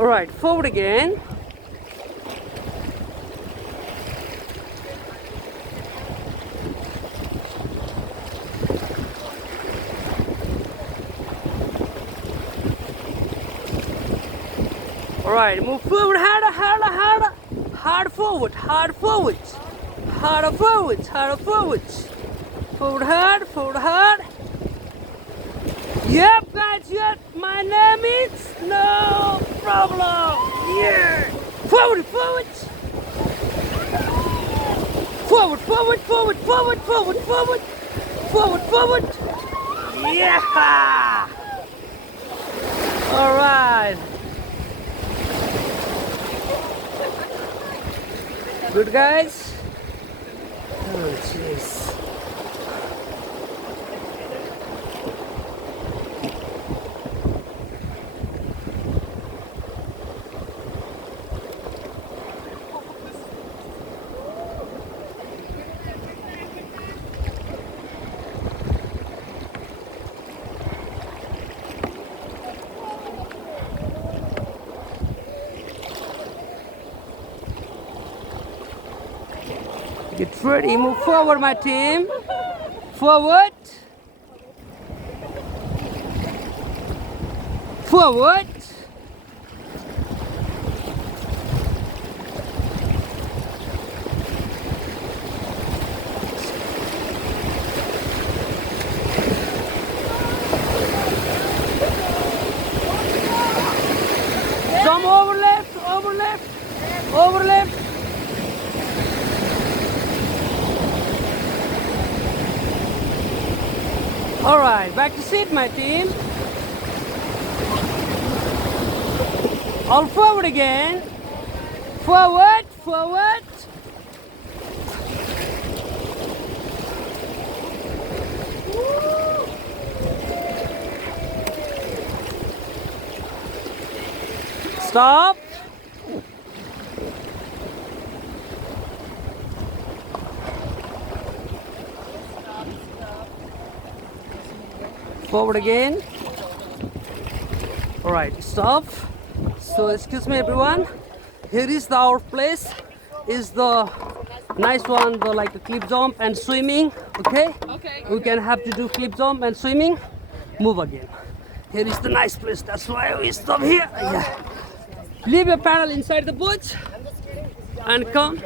Alright, forward again. Alright, move forward, harder, harder, harder. Hard forward, hard forwards. Harder forwards, harder forwards. Forward hard, forward hard. Yep, guys, yep. My name is no problem. Yeah. Forward, forwards. Forward, forward, forward, forward, forward, forward. Forward, forward. Yeah. All right. Good, guys. Oh, jeez. Get ready, move forward, my team. Forward. Forward. Jump over left, over left, over left. All right, back to seat, my team. All forward again. Forward, forward. Stop. Forward again. All right, stop. So excuse me, everyone. Here is our place. Is the nice one, the like a cliff jump and swimming. Okay. Okay. We can have to do cliff jump and swimming. Move again. Here is the nice place. That's why we stop here. Yeah. Leave your paddle inside the boat and come.